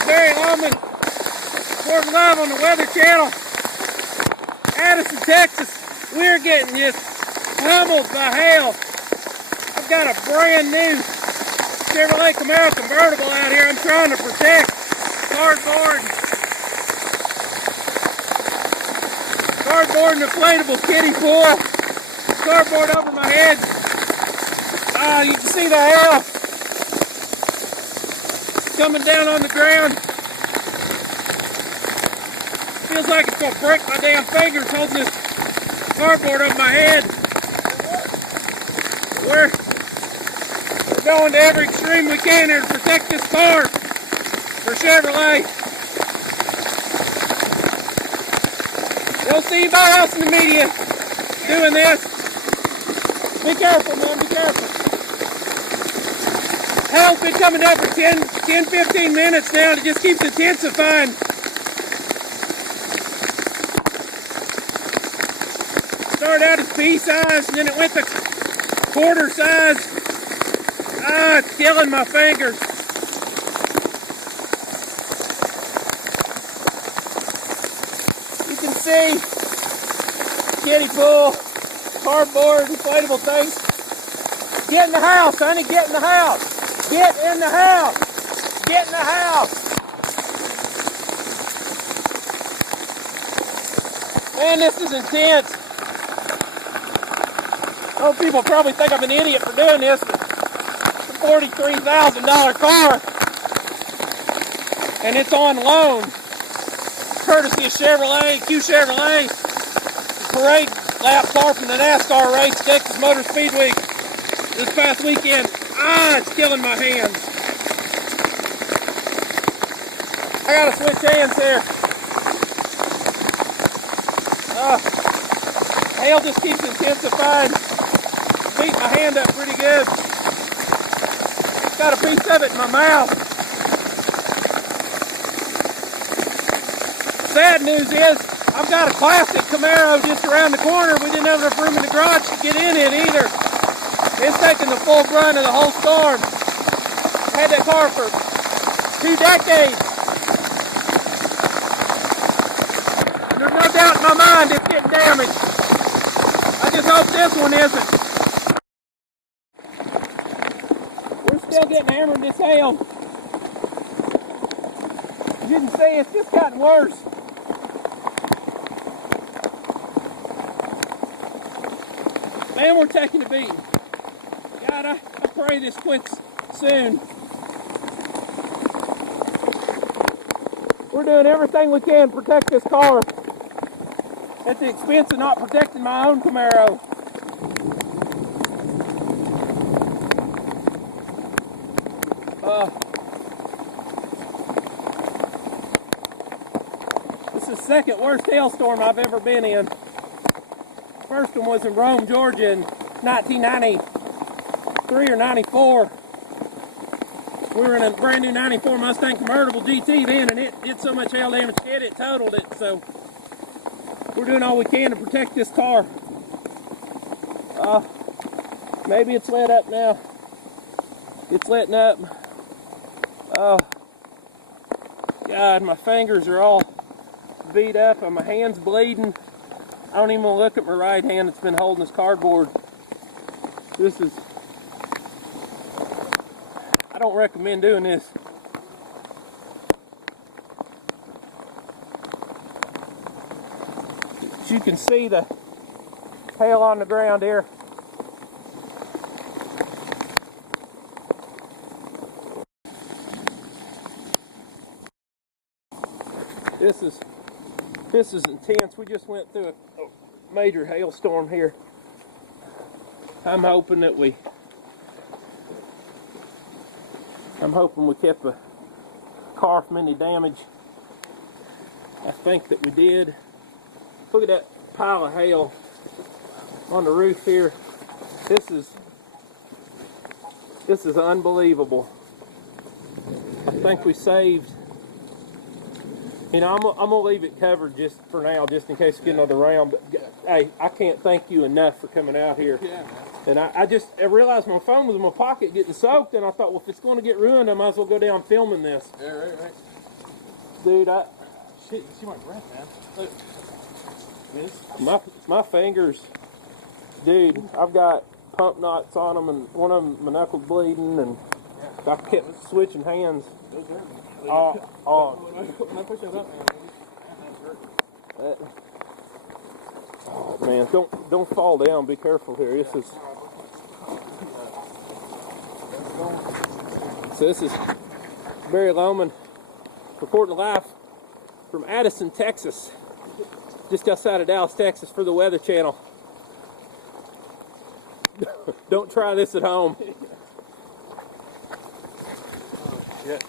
is Barry Longman, Fort Love on the Weather Channel. Addison, Texas. We're getting just pummeled by hail. I've got a brand new Chevrolet Camaro Convertible out here. I'm trying to protect cardboard and inflatable kiddie pool. Cardboard over my head. You can see the hail coming down on the ground. Feels like it's going to break my damn fingers holding this cardboard over my head. We're going to every extreme we can here to protect this car for Chevrolet. Don't see anybody else in the media doing this. Be careful, man, be careful. Hail's been coming up for 10-15 minutes now. It just keeps intensifying. Started out as pea size, and then it went to quarter size. It's killing my fingers. You can see kiddie pool, cardboard, inflatable things. Get in the house, honey, get in the house. Get in the house. Get in the house. Man, this is intense. Oh, people probably think I'm an idiot for doing this, but it's a $43,000 car. And it's on loan. Courtesy of Chevrolet, Q Chevrolet. Parade lap car from the NASCAR race, Texas Motor Speedway this past weekend. It's killing my hands. I gotta switch hands here. Hail just keeps intensifying. Beat my hand up pretty good. Got a piece of it in my mouth. Sad news is, I've got a classic Camaro just around the corner. We didn't have enough room in the garage to get in it either. It's taking the full brunt of the whole storm. Had that car for 2 decades. There's no doubt in my mind it's getting damaged. I just hope this one isn't. We're still getting hammered in this hail. As you can see, it's just gotten worse. Man, we're taking a beating. God, I pray this quits soon. We're doing everything we can to protect this car at the expense of not protecting my own Camaro. This is the second worst hailstorm I've ever been in. First one was in Rome, Georgia in 1993 or 94. We were in a brand new 94 Mustang Convertible GT then, and it did so much hail damage to it totaled it. So we're doing all we can to protect this car. Maybe it's let up now. It's letting up. Oh, God, my fingers are all beat up and my hand's bleeding. I don't even want to look at my right hand that's been holding this cardboard. This is... I don't recommend doing this. As you can see the hail on the ground here. This is intense. We just went through a major hailstorm here. I'm hoping we kept the car from any damage. I think that we did. Look at that pile of hail on the roof here. This is unbelievable. I think we saved. You know, I'm gonna leave it covered just for now, just in case we get another round. But hey, I can't thank you enough for coming out here. Yeah, man. And I realized my phone was in my pocket getting soaked, and I thought, well, if it's going to get ruined, I might as well go down filming this. Yeah, right. Dude, Shit, you see my breath, man. Look. my fingers, dude, I've got pump knots on them, and one of them, my knuckles bleeding, and I kept switching hands. When I push those up, man. Oh man, don't fall down. Be careful here. This is Barry Loman reporting live from Addison, Texas, just outside of Dallas, Texas, for the Weather Channel. Don't try this at home. Shit.